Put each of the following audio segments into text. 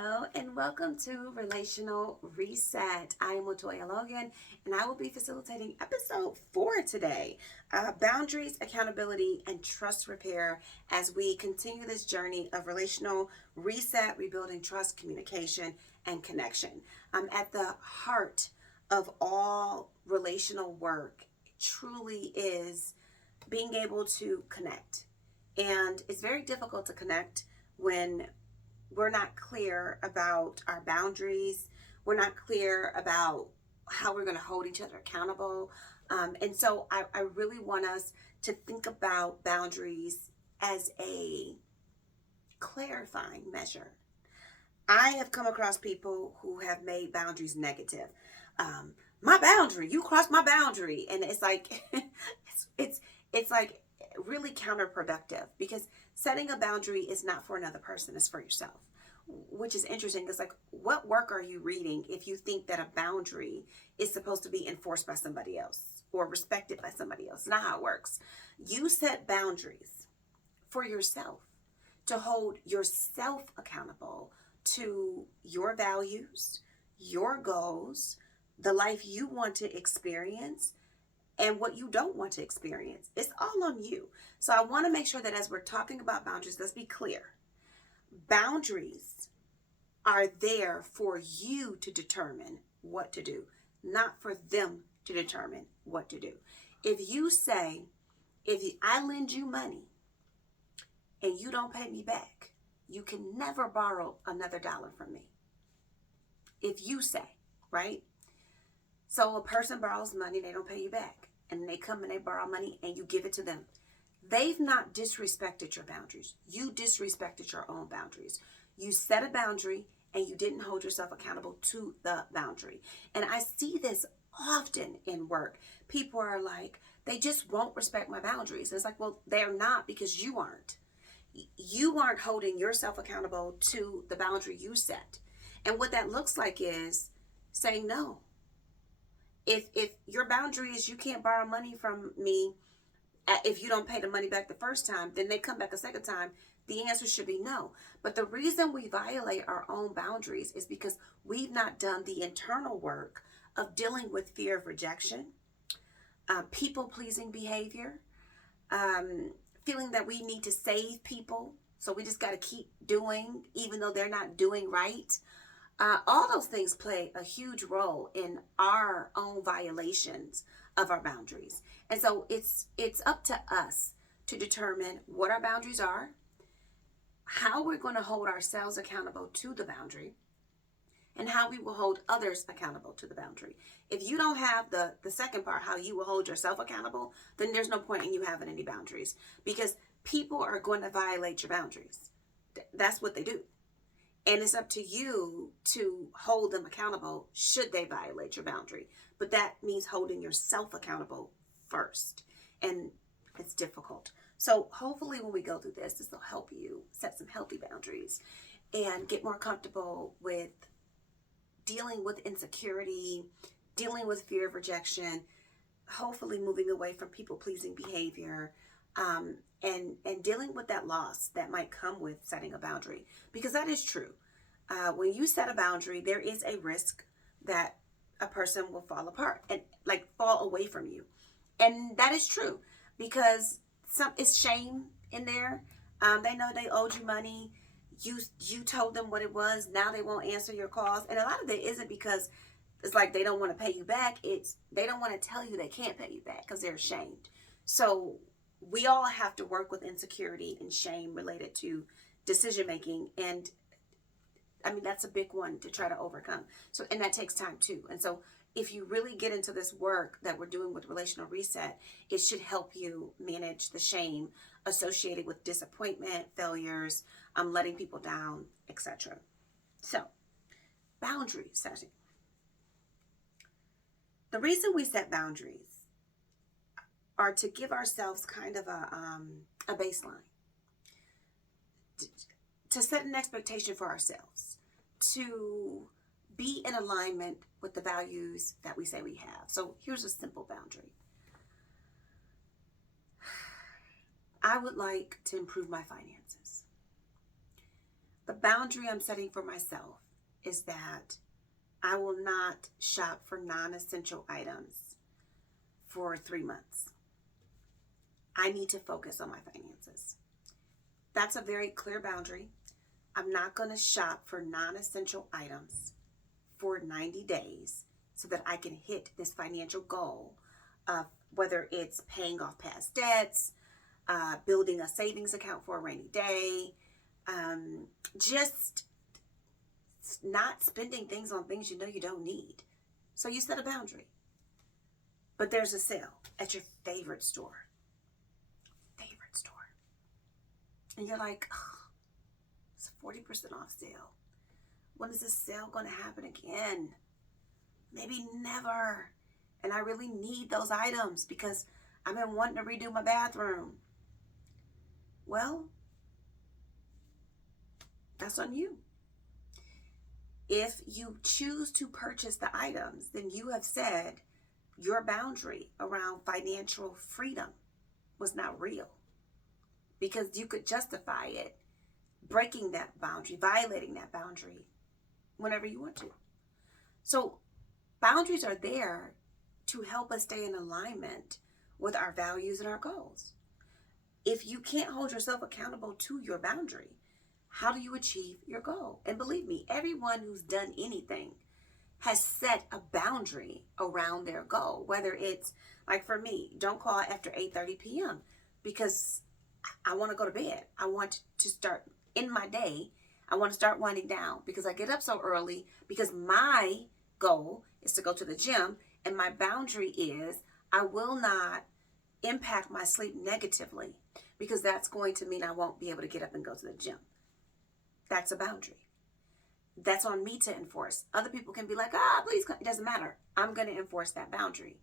Hello and welcome to Relational Reset. I am Latoya Logan and I will be facilitating episode 4 today. Boundaries, accountability, and trust repair as we continue this journey of relational reset, rebuilding trust, communication, and connection. At the heart of all relational work truly is being able to connect. And it's very difficult to connect when we're not clear about our boundaries. We're not clear about how we're going to hold each other accountable. And so I really want us to think about boundaries as a clarifying measure. I have come across people who have made boundaries negative. My boundary, you crossed my boundary, and it's like it's like really counterproductive because setting a boundary is not for another person, it's for yourself. Which is interesting because, like, what work are you reading if you think that a boundary is supposed to be enforced by somebody else or respected by somebody else? Not how it works. You set boundaries for yourself to hold yourself accountable to your values, your goals, the life you want to experience, and what you don't want to experience. It's all on you. So I want to make sure that as we're talking about boundaries, let's be clear. Boundaries are there for you to determine what to do, not for them to determine what to do. If you say, I lend you money and you don't pay me back, you can never borrow another dollar from me. If you say, right? So a person borrows money, they don't pay you back, and they come and they borrow money and you give it to them. They've not disrespected your boundaries. You disrespected your own boundaries. You set a boundary and you didn't hold yourself accountable to the boundary. And I see this often in work. People are like, they just won't respect my boundaries. It's like, well, they're not because you aren't. You aren't holding yourself accountable to the boundary you set. And what that looks like is saying no. If your boundary is you can't borrow money from me if you don't pay the money back the first time, then they come back a second time, the answer should be no. But the reason we violate our own boundaries is because we've not done the internal work of dealing with fear of rejection, people-pleasing behavior, feeling that we need to save people, so we just got to keep doing even though they're not doing right. All those things play a huge role in our own violations of our boundaries. And so it's up to us to determine what our boundaries are, how we're going to hold ourselves accountable to the boundary, and how we will hold others accountable to the boundary. If you don't have the second part, how you will hold yourself accountable, then there's no point in you having any boundaries because people are going to violate your boundaries. That's what they do. And it's up to you to hold them accountable should they violate your boundary. But that means holding yourself accountable first. And it's difficult. So hopefully when we go through this will help you set some healthy boundaries and get more comfortable with dealing with insecurity, dealing with fear of rejection, hopefully moving away from people-pleasing behavior, and dealing with that loss that might come with setting a boundary. Because that is true. When you set a boundary, there is a risk that a person will fall apart and like fall away from you. And that is true because it's shame in there. They know they owed you money. You told them what it was. Now they won't answer your calls. And a lot of it isn't because it's like they don't want to pay you back. It's they don't want to tell you they can't pay you back because they're ashamed. So we all have to work with insecurity and shame related to decision making. And I mean, that's a big one to try to overcome. So, and that takes time too. And so if you really get into this work that we're doing with Relational Reset, it should help you manage the shame associated with disappointment, failures, letting people down, etc. So, boundary setting. The reason we set boundaries are to give ourselves kind of a baseline, to set an expectation for ourselves, to be in alignment with the values that we say we have. So here's a simple boundary. I would like to improve my finances. The boundary I'm setting for myself is that I will not shop for non-essential items for 3 months. I need to focus on my finances. That's a very clear boundary. I'm not going to shop for non-essential items for 90 days so that I can hit this financial goal of whether it's paying off past debts, building a savings account for a rainy day, just not spending things on things you know you don't need. So you set a boundary. But there's a sale at your favorite store. And you're like, oh, it's a 40% off sale. When is this sale going to happen again? Maybe never. And I really need those items because I've been wanting to redo my bathroom. Well, that's on you. If you choose to purchase the items, then you have said your boundary around financial freedom was not real. Because you could justify it, breaking that boundary, violating that boundary whenever you want to. So boundaries are there to help us stay in alignment with our values and our goals. If you can't hold yourself accountable to your boundary, how do you achieve your goal? And believe me, everyone who's done anything has set a boundary around their goal. Whether it's, like for me, don't call after 8:30 p.m. because I want to go to bed. I want to start in my day. I want to start winding down because I get up so early because my goal is to go to the gym, and my boundary is I will not impact my sleep negatively because that's going to mean I won't be able to get up and go to the gym. That's a boundary. That's on me to enforce. Other people can be like, please, it doesn't matter. I'm going to enforce that boundary.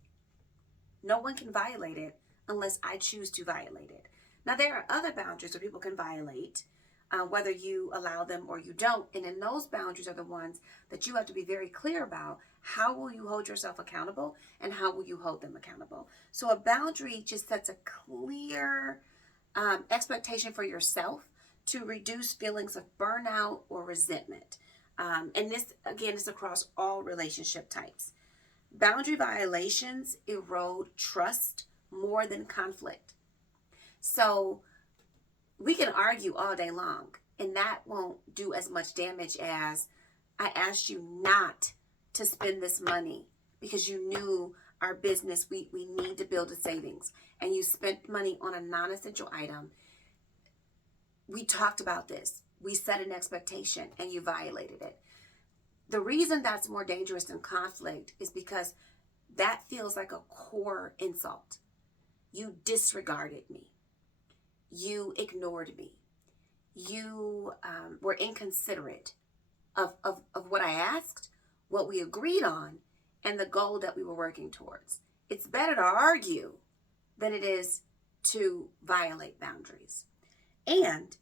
No one can violate it unless I choose to violate it. Now, there are other boundaries where people can violate, whether you allow them or you don't. And then those boundaries are the ones that you have to be very clear about. How will you hold yourself accountable and how will you hold them accountable? So a boundary just sets a clear expectation for yourself to reduce feelings of burnout or resentment. And this, again, is across all relationship types. Boundary violations erode trust more than conflict. So we can argue all day long, and that won't do as much damage as I asked you not to spend this money because you knew our business, we need to build a savings, and you spent money on a non-essential item. We talked about this. We set an expectation, and you violated it. The reason that's more dangerous than conflict is because that feels like a core insult. You disregarded me. You ignored me. You were inconsiderate of what I asked, what we agreed on, and the goal that we were working towards. It's better to argue than it is to violate boundaries. And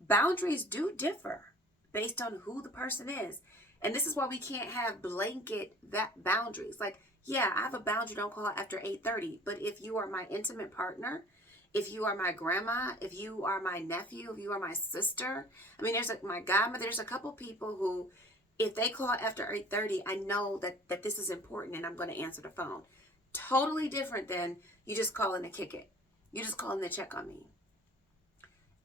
boundaries do differ based on who the person is. And this is why we can't have blanket boundaries. Like, yeah, I have a boundary, don't call after 8:30. But if you are my intimate partner, if you are my grandma, if you are my nephew, if you are my sister, I mean, my godmother, there's a couple people who, if they call after 8:30, I know that this is important and I'm going to answer the phone. Totally different than you just calling to kick it. You just calling to check on me.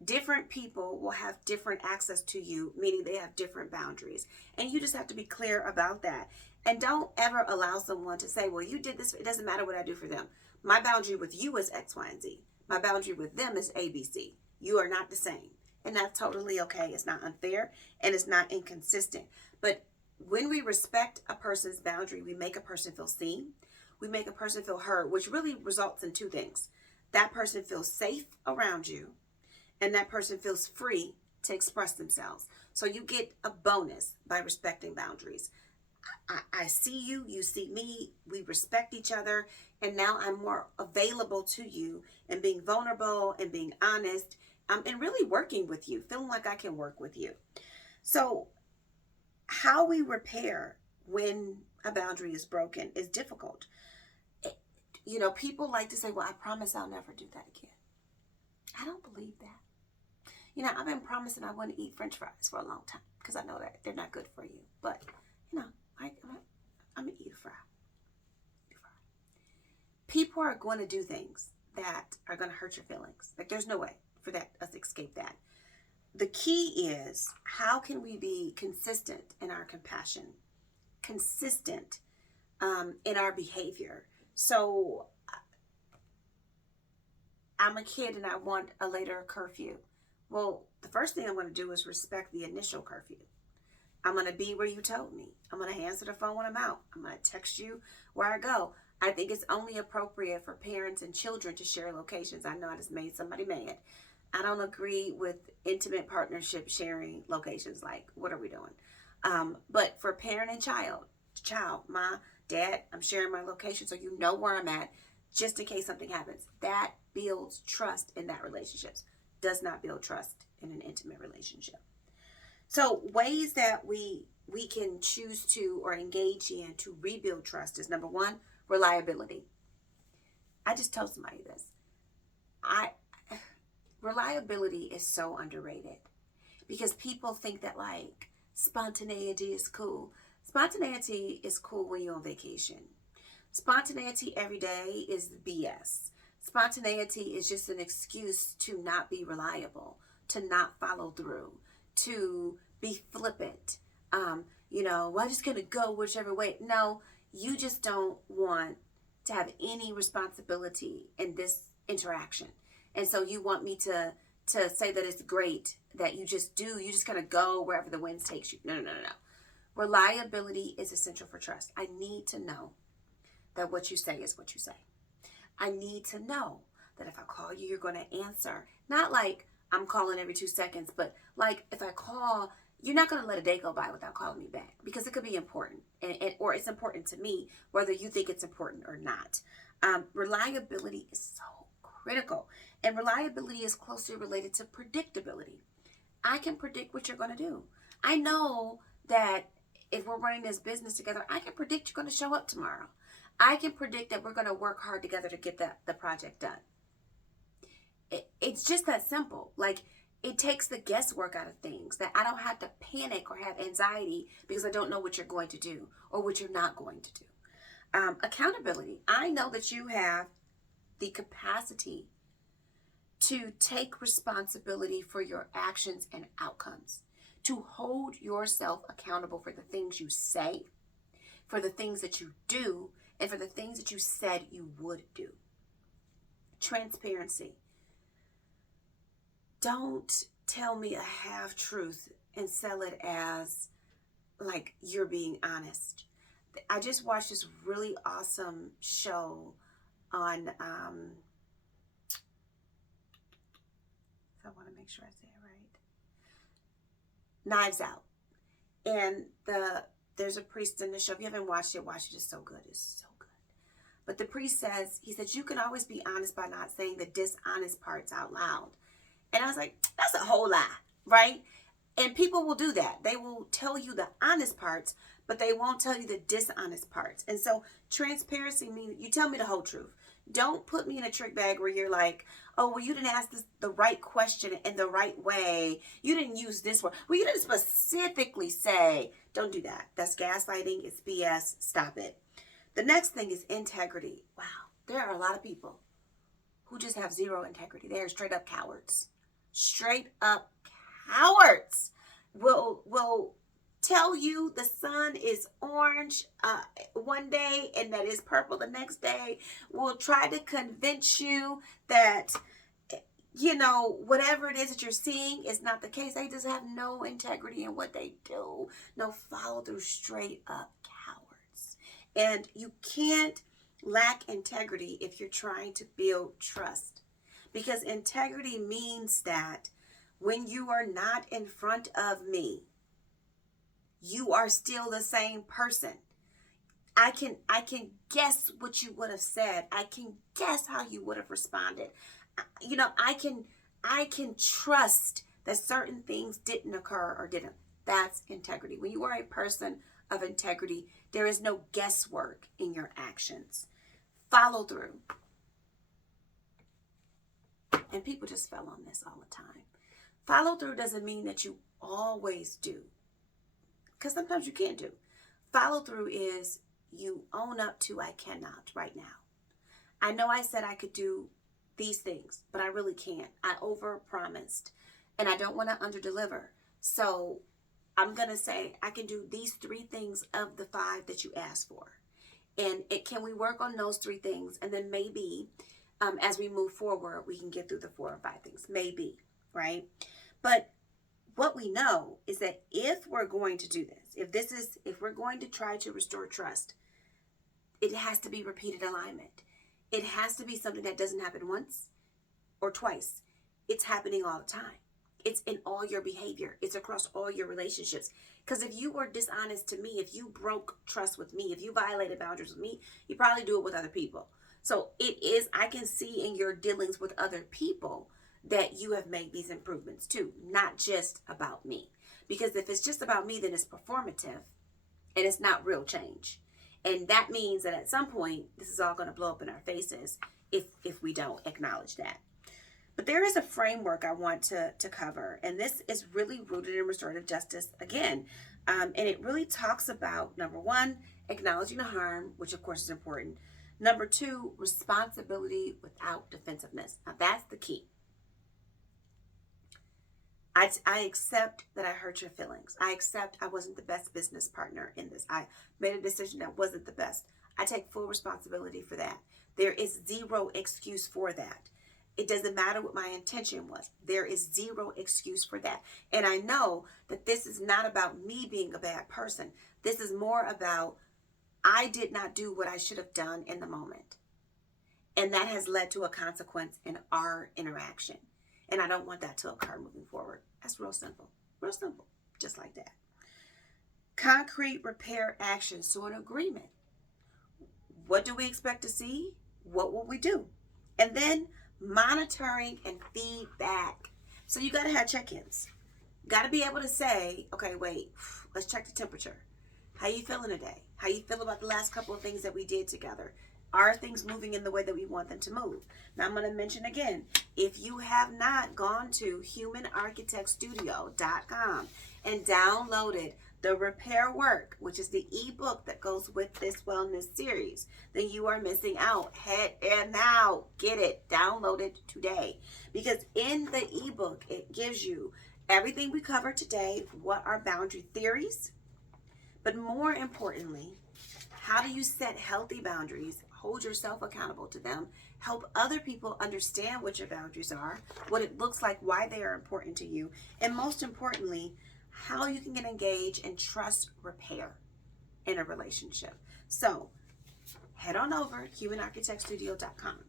Different people will have different access to you, meaning they have different boundaries. And you just have to be clear about that. And don't ever allow someone to say, well, you did this. It doesn't matter what I do for them. My boundary with you is X, Y, and Z. My boundary with them is ABC. You are not the same. And that's totally okay. It's not unfair and it's not inconsistent. But when we respect a person's boundary, we make a person feel seen. We make a person feel heard, which really results in two things. That person feels safe around you, and that person feels free to express themselves. So you get a bonus by respecting boundaries. I see you, you see me, we respect each other, and now I'm more available to you and being vulnerable and being honest and really working with you, feeling like I can work with you. So how we repair when a boundary is broken is difficult. People like to say, well, I promise I'll never do that again. I don't believe that. I've been promising I wouldn't eat French fries for a long time because I know that they're not good for you. But, I'm going to eat a fry. People are going to do things that are going to hurt your feelings. Like, there's no way for us to escape that. The key is, how can we be consistent in our compassion, consistent in our behavior? So I'm a kid and I want a later curfew. Well, the first thing I'm going to do is respect the initial curfew. I'm going to be where you told me. I'm going to answer the phone when I'm out. I'm going to text you where I go. I think it's only appropriate for parents and children to share locations. I know I just made somebody mad. I don't agree with intimate partnership sharing locations. Like, what are we doing? But for parent and child, my dad, I'm sharing my location so you know where I'm at, just in case something happens. That builds trust in that relationship. Does not build trust in an intimate relationship. So ways that we can choose to or engage in to rebuild trust is, number one, reliability. I just told somebody this. Reliability is so underrated because people think that like spontaneity is cool. Spontaneity is cool when you're on vacation. Spontaneity every day is BS. Spontaneity is just an excuse to not be reliable, to not follow through, to be flippant. I'm just going to go whichever way. No, you just don't want to have any responsibility in this interaction. And so you want me to say that it's great that you just kind of go wherever the wind takes you. No. Reliability is essential for trust. I need to know that what you say is what you say. I need to know that if I call you, you're going to answer. Not like I'm calling every 2 seconds, but like if I call, you're not going to let a day go by without calling me back because it could be important or it's important to me, whether you think it's important or not. Reliability is so critical, and reliability is closely related to predictability. I can predict what you're going to do. I know that if we're running this business together, I can predict you're going to show up tomorrow. I can predict that we're going to work hard together to get the project done. It's just that simple. Like, it takes the guesswork out of things, that I don't have to panic or have anxiety because I don't know what you're going to do or what you're not going to do. Accountability. I know that you have the capacity to take responsibility for your actions and outcomes, to hold yourself accountable for the things you say, for the things that you do, and for the things that you said you would do. Transparency. Don't tell me a half truth and sell it as like you're being honest. I just watched this really awesome show on, if I want to make sure I say it right, Knives Out. And there's a priest in the show. If you haven't watched it, watch it. It's so good. It's so good. But the priest says, he said, you can always be honest by not saying the dishonest parts out loud. And I was like, that's a whole lie, right? And people will do that. They will tell you the honest parts, but they won't tell you the dishonest parts. And so transparency means you tell me the whole truth. Don't put me in a trick bag where you're like, oh, well, you didn't ask the right question in the right way. You didn't use this word. Well, you didn't specifically say, don't do that. That's gaslighting. It's BS. Stop it. The next thing is integrity. Wow. There are a lot of people who just have zero integrity. They are straight up cowards. Straight up cowards will tell you the sun is orange one day and that it's purple the next day. Will try to convince you that, whatever it is that you're seeing is not the case. They just have no integrity in what they do. No follow through. Straight up cowards. And you can't lack integrity if you're trying to build trust. Because integrity means that when you are not in front of me, you are still the same person. I can guess what you would have said. I can guess how you would have responded. I can trust that certain things didn't occur or didn't. That's integrity. When you are a person of integrity, there is no guesswork in your actions. Follow through. And people just fell on this all the time. Follow through doesn't mean that you always do, because sometimes you can't do. Follow through is you own up to I cannot right now. I know I said I could do these things, but I really can't. I overpromised and I don't want to underdeliver. So I'm going to say I can do these 3 things of the 5 that you asked for. And can we work on those 3 things? And then maybe as we move forward, we can get through the 4 or 5 things. Maybe, right? But what we know is that if we're going to do this, if we're going to try to restore trust, it has to be repeated alignment. It has to be something that doesn't happen once or twice. It's happening all the time. It's in all your behavior. It's across all your relationships. Because if you were dishonest to me, if you broke trust with me, if you violated boundaries with me, you probably do it with other people. So I can see in your dealings with other people that you have made these improvements too, not just about me. Because if it's just about me, then it's performative and it's not real change. And that means that at some point, this is all going to blow up in our faces if we don't acknowledge that. But there is a framework I want to cover, and this is really rooted in restorative justice again. And it really talks about, number 1, acknowledging the harm, which of course is important. Number 2, responsibility without defensiveness. Now that's the key. I accept that I hurt your feelings. I accept I wasn't the best business partner in this. I made a decision that wasn't the best. I take full responsibility for that. There is 0 excuse for that. It doesn't matter what my intention was. There is 0 excuse for that. And I know that this is not about me being a bad person. This is more about I did not do what I should have done in the moment. And that has led to a consequence in our interaction. And I don't want that to occur moving forward. That's real simple. Real simple. Just like that. Concrete repair actions. So an agreement. What do we expect to see? What will we do? And then monitoring and feedback. So you got to have check-ins. Got to be able to say, okay, wait, let's check the temperature. How you feeling today? How you feel about the last couple of things that we did together? Are things moving in the way that we want them to move? Now I'm going to mention again, if you have not gone to humanarchitectstudio.com and downloaded the repair work, which is the ebook that goes with this wellness series, then you are missing out. Head and now get it, download it today. Because in the ebook, it gives you everything we covered today, what are boundary theories, but more importantly, how do you set healthy boundaries, hold yourself accountable to them, help other people understand what your boundaries are, what it looks like, why they are important to you, and most importantly, how you can get engaged in trust repair in a relationship. So head on over to humanarchitectstudio.com.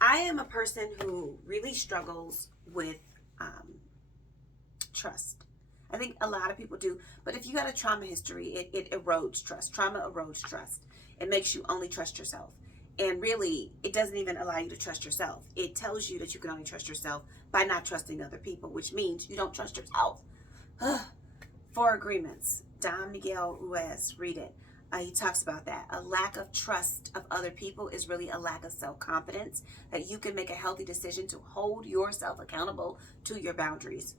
I am a person who really struggles with trust. I think a lot of people do, but if you got a trauma history, it erodes trust. Trauma erodes trust. It makes you only trust yourself. And really, it doesn't even allow you to trust yourself. It tells you that you can only trust yourself by not trusting other people, which means you don't trust yourself. 4 Agreements. Don Miguel Ruiz, read it. He talks about that. A lack of trust of other people is really a lack of self-confidence, that you can make a healthy decision to hold yourself accountable to your boundaries.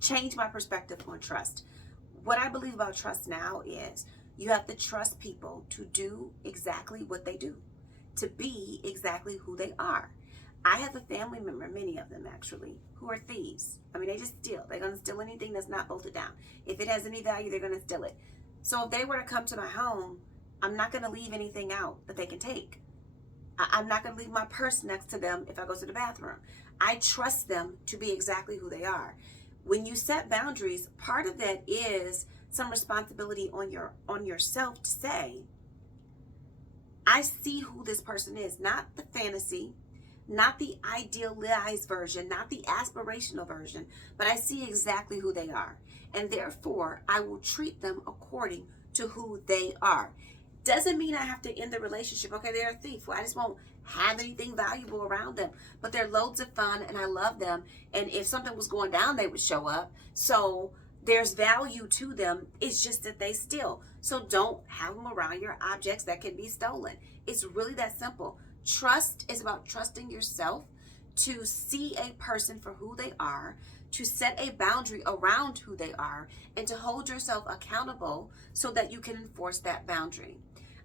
Change my perspective on trust. What I believe about trust now is you have to trust people to do exactly what they do, to be exactly who they are. I have a family member, many of them actually, who are thieves. I mean, they just steal. They're going to steal anything that's not bolted down. If it has any value, they're going to steal it. So if they were to come to my home, I'm not going to leave anything out that they can take. I'm not going to leave my purse next to them if I go to the bathroom. I trust them to be exactly who they are. When you set boundaries, part of that is some responsibility on yourself to say, I see who this person is, not the fantasy, not the idealized version, not the aspirational version, but I see exactly who they are. And therefore, I will treat them according to who they are. Doesn't mean I have to end the relationship. Okay, they're a thief. Well, I just won't have anything valuable around them. But they're loads of fun and I love them. And if something was going down, they would show up. So there's value to them. It's just that they steal. So don't have them around your objects that can be stolen. It's really that simple. Trust is about trusting yourself to see a person for who they are, to set a boundary around who they are, and to hold yourself accountable so that you can enforce that boundary.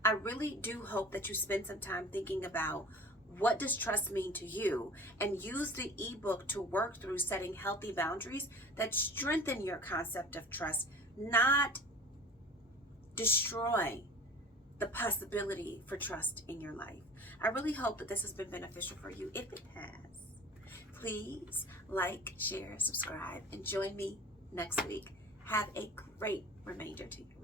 I really do hope that you spend some time thinking about, what does trust mean to you, and use the ebook to work through setting healthy boundaries that strengthen your concept of trust, not destroy the possibility for trust in your life. I really hope that this has been beneficial for you. If it has, please like, share, subscribe, and join me next week. Have a great remainder to you.